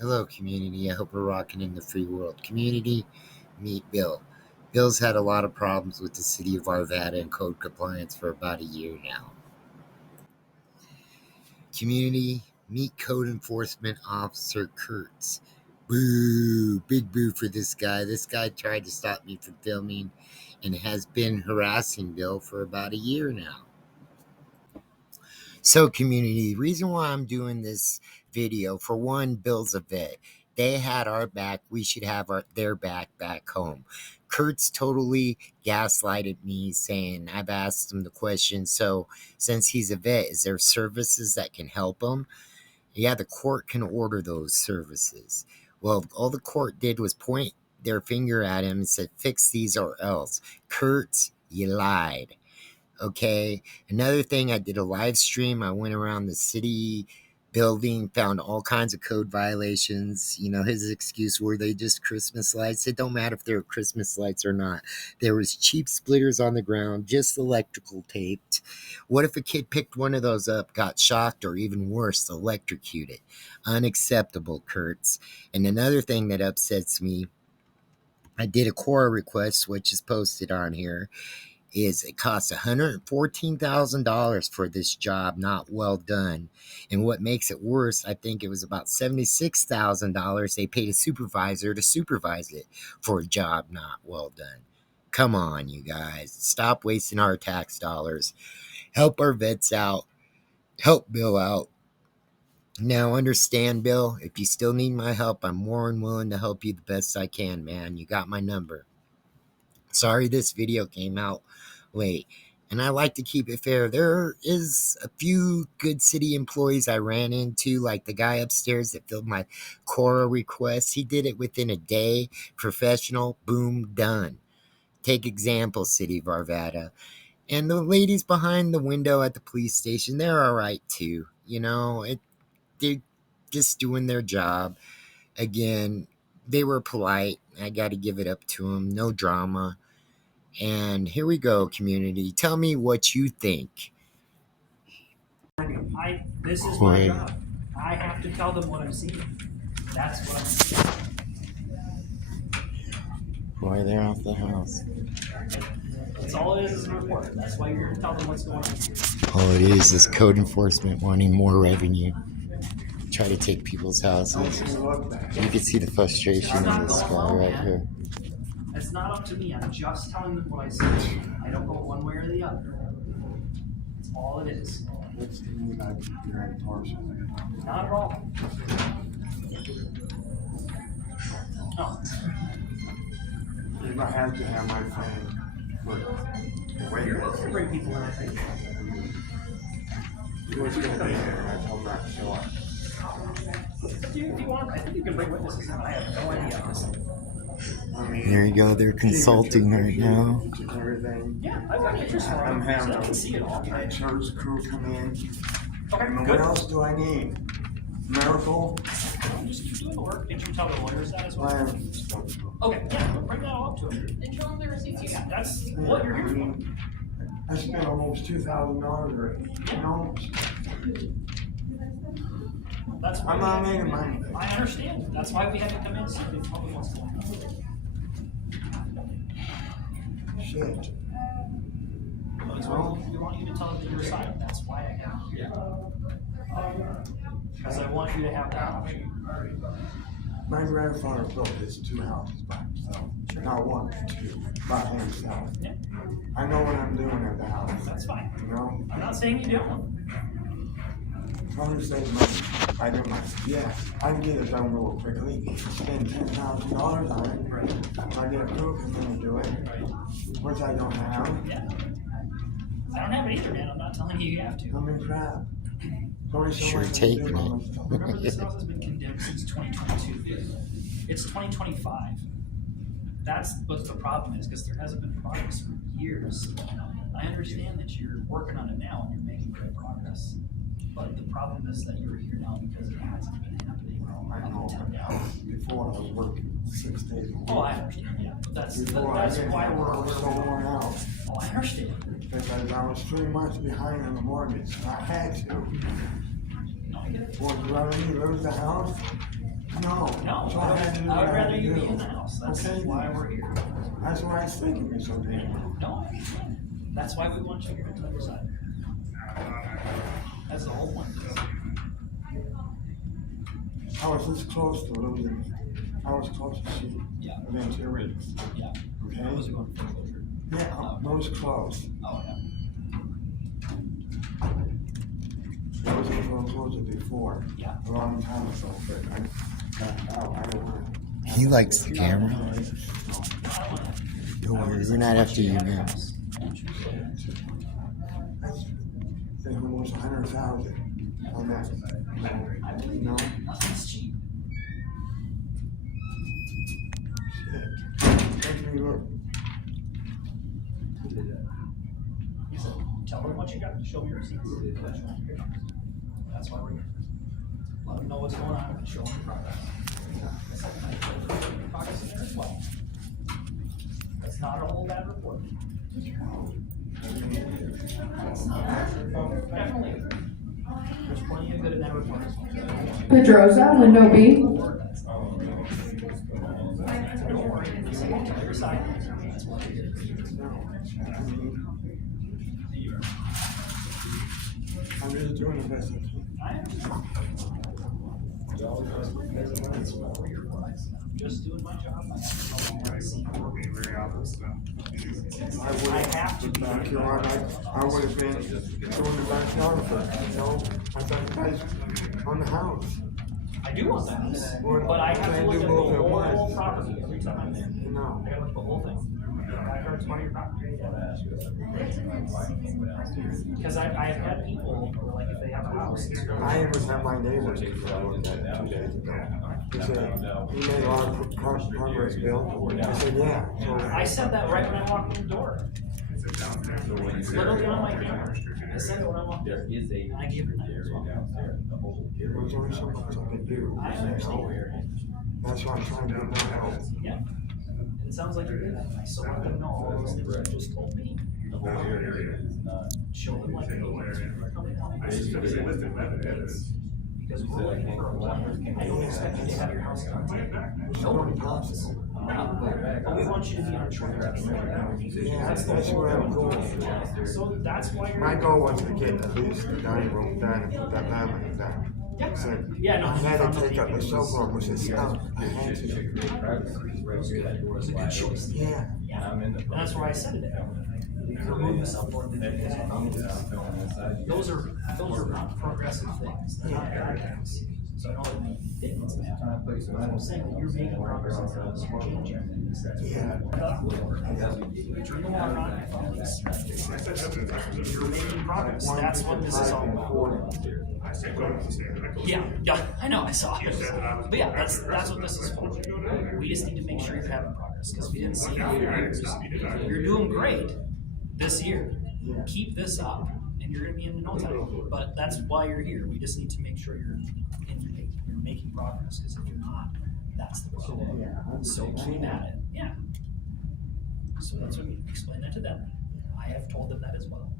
Hello, community. I hope we're rocking in the free world. Community, meet Bill. Bill's had a lot of problems with the city of Arvada and code compliance for about a year now. Community, meet Code Enforcement Officer Kurtz. Boo! Big boo for this guy. This guy tried to stop me from filming and has been harassing Bill for about a year now. So, community, the reason why I'm doing this video, for one, Bill's a vet. They had our back. We should have their back home. Kurtz totally gaslighted me, saying I've asked him the question. So, since he's a vet, is there services that can help him? Yeah, the court can order those services. Well, all the court did was point their finger at him and said, "Fix these or else." Kurtz, you lied. Okay. Another thing, I did a live stream. I went around the city building, found all kinds of code violations. His excuse were they just Christmas lights. It don't matter if they're Christmas lights or not. There was cheap splitters on the ground, just electrical taped. What if a kid picked one of those up, got shocked, or even worse, electrocuted? Unacceptable, Kurtz. And another thing that upsets me, I did a core request, which is posted on here. It costs $114,000 for this job, not well done. And what makes it worse, I think it was about $76,000 they paid a supervisor to supervise it for a job not well done. Come on, you guys. Stop wasting our tax dollars. Help our vets out. Help Bill out. Now, understand, Bill, if you still need my help, I'm more than willing to help you the best I can, man. You got my number. Sorry this video came out late, and I like to keep it fair. There is a few good city employees I ran into, like the guy upstairs that filled my Cora request. He did it within a day. Professional, boom, done. Take example, City of Arvada. And the ladies behind the window at the police station, they're all right too. They're just doing their job. Again, they were polite. I got to give it up to them. No drama. And here we go, community. Tell me what you think. This is my job. I have to tell them what I'm seeing. That's what I'm seeing. Why they're off the house? That's all it is a report. That's why you're here to tell them what's going on. All it is code enforcement wanting more revenue. Try to take people's houses. You can see the frustration in this guy right here. It's not up to me. I'm just telling them what I see. I don't go one way or the other. That's all it is. It's to me like you're in torsion. Not at all. No. If I had to have my phone for the way You bring people in, I think. he was going to be there, and I told him not to show up. If you want, I think you can bring witnesses in. I have no idea. I mean, There you go. They're consulting right now. Everything. Yeah, I've got pictures for I'm them, so I having can see it all. a church crew come in. Okay, And good. what else do I need? Miracle? Just keep doing the work. Did you tell the lawyers that as well? Plan. Okay, yeah, bring that all up to them. And show them the receipts you got. That's what you're here for. I spent almost $2,000 already. That's why I'm not making money. I understand. That's why we had to come in so we can tell them what's going on. Shit. That's why we want you to tell them your side. That's why I got here. Because I want you to have that option. My grandfather built his 2 houses by himself. Not 1, 2, by himself. Yeah, I know what I'm doing at the house. that's fine. You know? I'm not saying you don't. Trying to save money. I do my, yeah, I can get it done real quickly. Spend $10,000 on it. If I get a crew come in and do it, which I don't have. Yeah. I don't have it either, man. I'm not telling you you have to. I mean, crap. Only so Sure much I can taking do by it. myself. Remember, this house has been condemned since 2022. It's 2025. That's what the problem is, because there hasn't been progress for years. I understand that you're working on it now and you're making great progress. But the problem is that you're here now because it hasn't been happening I know. up until now. Before I was working 6 days a week. Oh, I understand, yeah. But that's Before I didn't why have, we're I was so worn out. Oh, I understand. Because I was 3 months behind on the mortgage. I had to. No, I get it. Was rather me lose the house No. No, So I had to do I what would I had rather to you do. be in the house. That's Okay. why we're here. That's why I was thinking it so damn. No, I understand. That's why we want you here to the other side. That's the whole point. I was this close to losing. I was close to see Yeah. eventually. Yeah. Okay. How was it going for foreclosure? Yeah, I was close. Oh, yeah. I was in foreclosure before. Yeah. A long time ago, but I got out. I don't want. He likes the camera. Don't worry, we're not after you, man. I think almost 100,000 on that. No. Nothing's cheap. Shit. Make me look. He said, tell them what you got, show me your receipts. That's why we're here. Let them know what's going on and show them the progress. I said, I put the progress in there as well. That's not a whole bad report. Definitely. There's plenty of good in that report. Pedrosa, window B. Don't worry, it's on the other side. That's what it is. I'm just doing the best I can. I understand. That's what we're here for. I'm just doing my job. I have to be. Back here, I would have been doing the backyard for, I thought you guys on the house. I do want that, but I have to look at the whole property every time I'm in. No. I gotta look at the whole thing. Backyard's part of your property. Because I've had people, who are like, if they have a house. I even had my neighbors I looked at it 2 days ago. He said, you made a lot of progress, Bill. I said, yeah. So I said that right when I walked in the door. It's literally on my camera. I said it when I walked in. And I gave her that as well. there's only so much I can do. I understand. That's why I'm trying to get my help. Yeah. And it sounds like you're good at it. I still want to know all those things you just told me. Show them like the because we're looking for a plan. I don't expect you to have your house done today. Nobody does. But we want you to be on track. Yeah, that's where I'm going. So that's why you're. My goal was to get at least the dining room done and put that laminate down. Yeah. So Yeah, no. I had to take up the sofa, which is stuff. I had to. It was a good choice. Yeah. Yeah. And that's why I said it. We could remove the subboard. Those are not progressive things. They're not bad things. So I don't think it's bad. I'm saying that you're making progress in things. You're changing things. Yeah. Turn the water on. You're making progress. That's what this is all about. Yeah, I know, I saw it. But yeah, that's what this is for. We just need to make sure you're having progress because we didn't see it for years. You're doing great this year. Keep this up, and you're gonna be in no time. But that's why you're here. We just need to make sure you're making progress because if you're not, that's the problem. So keep at it. Yeah. So that's what we explain that to them. I have told them that as well.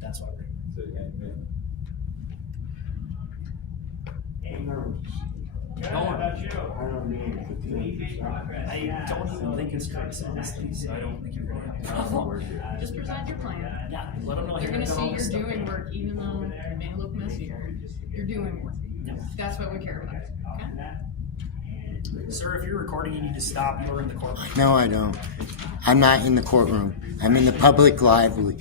That's why we're here. I'm nervous. Don't worry. I don't need it. I don't even think it's correct. So I don't think you're gonna have a problem. Just present your plan. Yeah, let them know. They're gonna done see all you're this stuff. doing work, even though it may look messy. You're doing work. That's what we care about. Okay? Sir, if you're recording, you need to stop. You're in the courtroom. No, I don't. I'm not in the courtroom. I'm in the public lobby.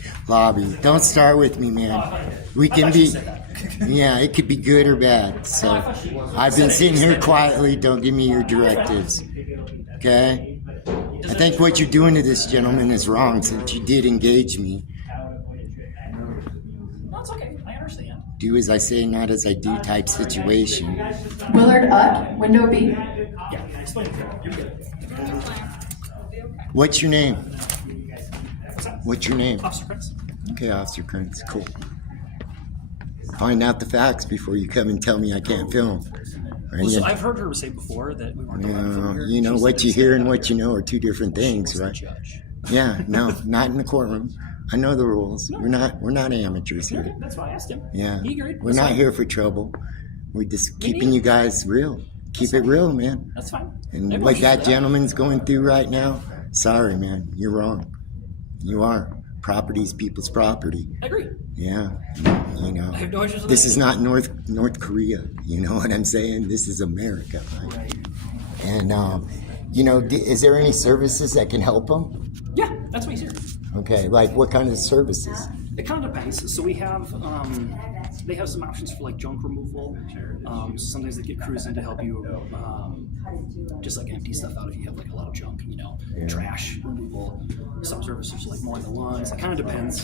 Don't start with me, man. We I can thought you be, said that. yeah, it could be good or bad. So I've been sitting here quietly. Don't give me your directives. Okay? I think what you're doing to this gentleman is wrong since you did engage me. No, it's okay. I understand. Do as I say, not as I do type situation. Willard Utt, window B. Yeah, explain it to them. You're good. What's your name? What's that? What's your name? Officer Prince. Okay, Officer Kurtz. Cool. Find out the facts before you come and tell me I can't film. Right? Well, so I've heard her say before that we weren't allowed to film here. You know, She what said you hear and that what you know are two different she things, was the right? judge. Yeah, no, not in the courtroom. I know the rules. We're not amateurs Okay, here. that's why I asked him. Yeah, He agreed. we're That's not fine. here for trouble. We're just Me keeping you guys real. Keep it real, man. That's fine. And Maybe what we should that do gentleman's going through right now, sorry, man, you're wrong. You aren't. Property's people's property. I agree. Yeah, you know. I have no issues with This that. is not North Korea. You know what I'm saying? This is America, right? Right. And you know, is there any services that can help them? Yeah, that's what he's here. Okay, like what kind of services? It kind of depends. So we have, they have some options for like junk removal. So sometimes they get crews in to help you, just like empty stuff out if you have like a lot of junk, you know, trash removal. Some services like mowing the lawns. It kind of depends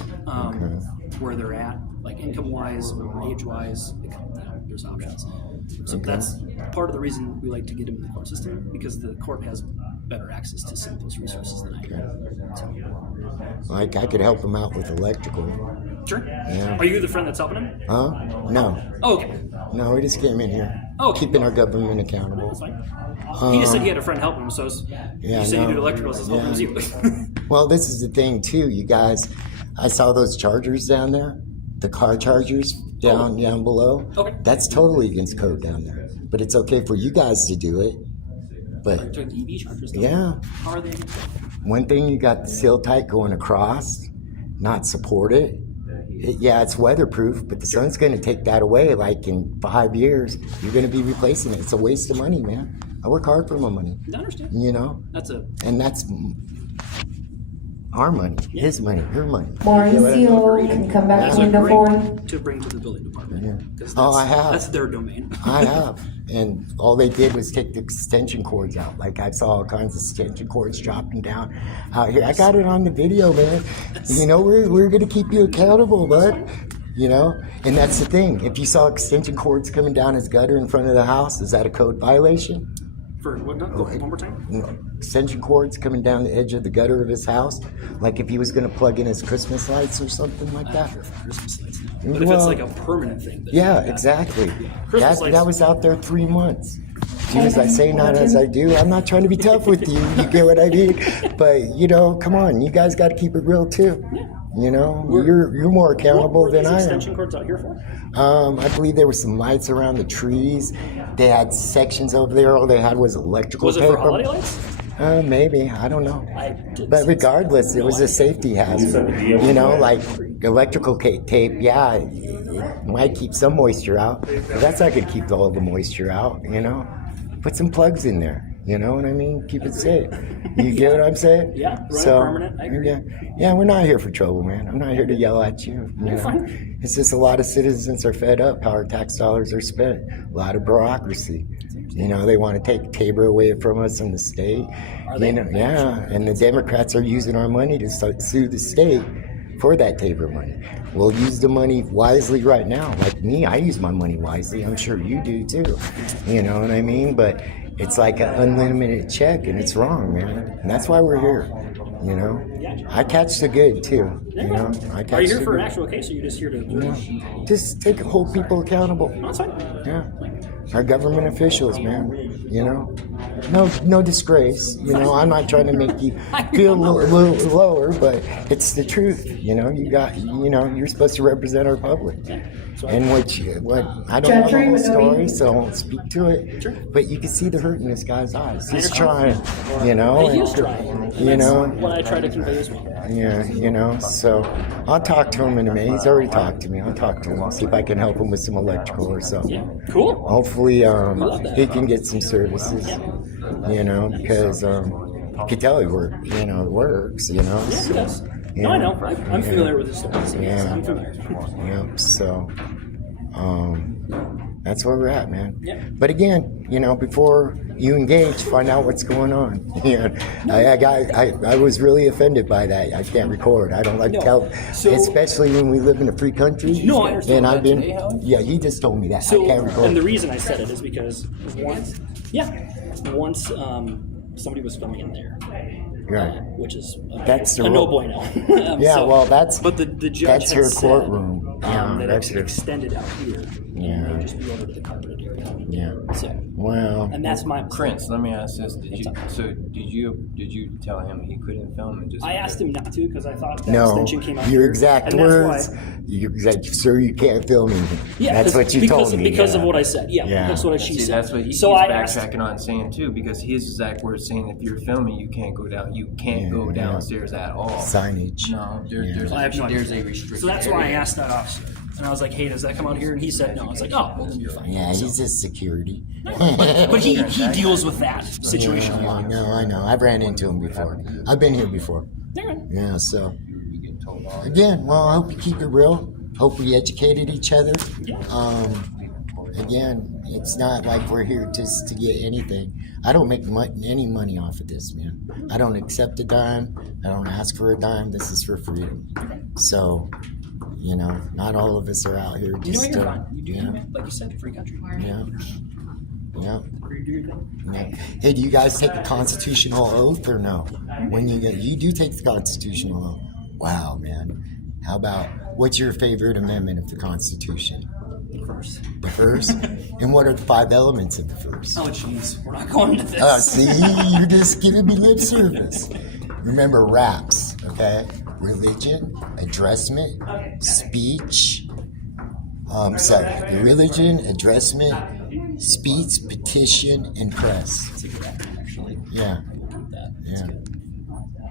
where they're at, like income wise, age wise. There's options. So that's part of the reason we like to get them in the court system, because the court has better access to some of those resources than I do. So, Like I could help them out with electrical. sure. Yeah. Are you the friend that's helping him? Huh? No. Oh, okay. No, we just came in here. Oh, okay. Keeping our government accountable. That's fine. He just said he had a friend helping him, so Yeah, you said no. you did electrical, so it's helping you. Well, this is the thing too, you guys. I saw those chargers down there, the car chargers down below. Okay. That's totally against code down there. But it's okay for you guys to do it. But The EV chargers. yeah, How are they? one thing you got the seal tight going across, not support it. Yeah, it's weatherproof, but the sun's going to take that away. Like in 5 years, you're going to be replacing it. It's a waste of money, man. I work hard for my money, I understand. you know, That's a and that's our money, his money, her money. Warren Seal can come back that's to a window great four. to bring to the building department. 'Cause Oh, I have. That's their domain. I have. And all they did was take the extension cords out. Like I saw all kinds of extension cords dropping down out here. I got it on the video, man. You know, we're going to keep you accountable, bud. You know? And that's the thing. If you saw extension cords coming down his gutter in front of the house, is that a code violation? For what? One more time. Extension cords coming down the edge of the gutter of his house? Like if he was going to plug in his Christmas lights or something like that? Christmas lights. But if Well, it's like a permanent thing. Then Yeah, exactly. Christmas lights. That was out there 3 months. Do as I say, not as I do. I'm not trying to be tough with you. You get what I mean? But you know, come on, you guys got to keep it real too. You know, you're more accountable What were than these I am. extension cords out here for? I believe there were some lights around the trees. They had sections over there. All they had was electrical Was it paper. for holiday lights? Maybe, I don't know. I did. But regardless, it was a safety hazard. You know, like electrical tape, yeah, it might keep some moisture out, but that's not going to keep all the moisture out, you know? Put some plugs in there, you know what I mean? Keep it safe. You get what I'm saying? Yeah, run it permanent, I agree. Yeah, we're not here for trouble, man. I'm not here to yell at you. You know? fine. It's just a lot of citizens are fed up how our tax dollars are spent. A lot of bureaucracy. You know, they want to take Tabor away from us in the state. they? You know, yeah, and the Democrats are using our money to sue the state for that Tabor money. We'll use the money wisely right now. Like me, I use my money wisely. I'm sure you do too. You know what I mean? But it's like an unlimited check, and it's wrong, man. And that's why we're here. You know, I catch the good too. You know, I catch Are you here the for an good. actual case, or are you just here to? You know, just hold people accountable. No, it's fine. Yeah, our government officials, man. You know, no disgrace. You know, I'm not trying to make you feel a little lower, but it's the truth. You know, you're supposed to represent our public. And what I don't know the whole story, so I won't speak to it. But you can see the hurt in this guy's eyes. He's trying, you know. He is trying. You know. What I try to convey as well. Yeah, you know, so I'll talk to him in a minute. He's already talked to me. I'll talk to him. I'll see if I can help him with some electrical or something. Yeah, cool. Hopefully, love that. he can get some services, you know, because you can tell it works, you know, it works, you know. Yeah, So, it does. you No, I know. know. I'm familiar with this story. So yes, Yeah. I'm familiar. Yep, so that's where we're at, man. Yeah. But again, you know, before you engage, find out what's going on. Yeah, I was really offended by that. I can't record. I don't like to tell, So- especially when we live in a free country. No, I understand And that I've been, today, Howard. yeah, he just told me that. So, I can't record. and the reason I said it is because once somebody was filming in there, Right. which is That's the a no rule. bueno. Yeah, well, that's- but the judge that's had her said, courtroom. Yeah, that that's it her- extended out here. Yeah. And it would just be over to the carpeted area. Yeah. So Well, And that's my Prince, let me ask this: Did you tell him he couldn't film and just? I asked him not to because I thought that no, extension came out. your here, exact and words. That's why, Your exact, sir, you can't film me. yeah, That's what you because, told me. because yeah. of what I said. Yeah, Yeah. that's what she See, said. that's what he's so I asked, backtracking on saying too, because his exact words saying if you're filming, you can't go down. You can't go downstairs at all. Signage. No, Yeah. there's I have no there's idea. a restriction. So that's why I asked that officer. And I was like, hey, does that come out here? And he said no. I was like, oh, well, then you're fine. Yeah, he's just security. But he deals with that situation a lot. I know. I've ran into him before. I've been here before. Yeah, so. Again, well, I hope you keep it real. Hope we educated each other. Again, it's not like we're here just to get anything. I don't make any money off of this, man. I don't accept a dime. I don't ask for a dime. This is for freedom. So, you know, not all of us are out here You know just you're fine. You do, yeah, like you said, free country. yeah, yeah. You do your thing. Yeah. Hey, do you guys take the constitutional oath or no? When you do take the constitutional oath. Wow, man. How about, what's your favorite amendment of the Constitution? The first. The first? And what are the 5 elements of the first? Oh, jeez. We're not going to this. See, you're just giving me lip service. Remember RAPS, okay? Religion, addressment, speech. Religion, addressment, speech, petition, and press. That's a good acronym, actually. Yeah, That. yeah.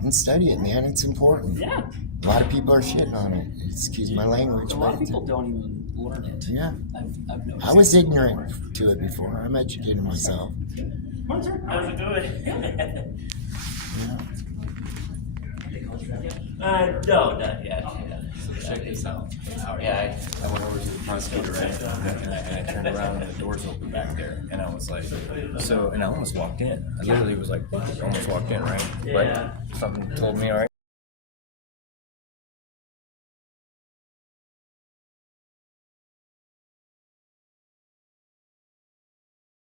And study it, man. It's important. Yeah. A lot of people are shitting on it. Excuse my language. A lot of but people don't even learn it. yeah. I've noticed. I was ignorant to it before. I'm educating myself. How's it going? No, not yet. So check this out. Yeah, I went over to the prosecutor, right? And I turned around and the door's open back there. And I was like, and I almost walked in. I literally was like, almost walked in, right? But something told me, all right.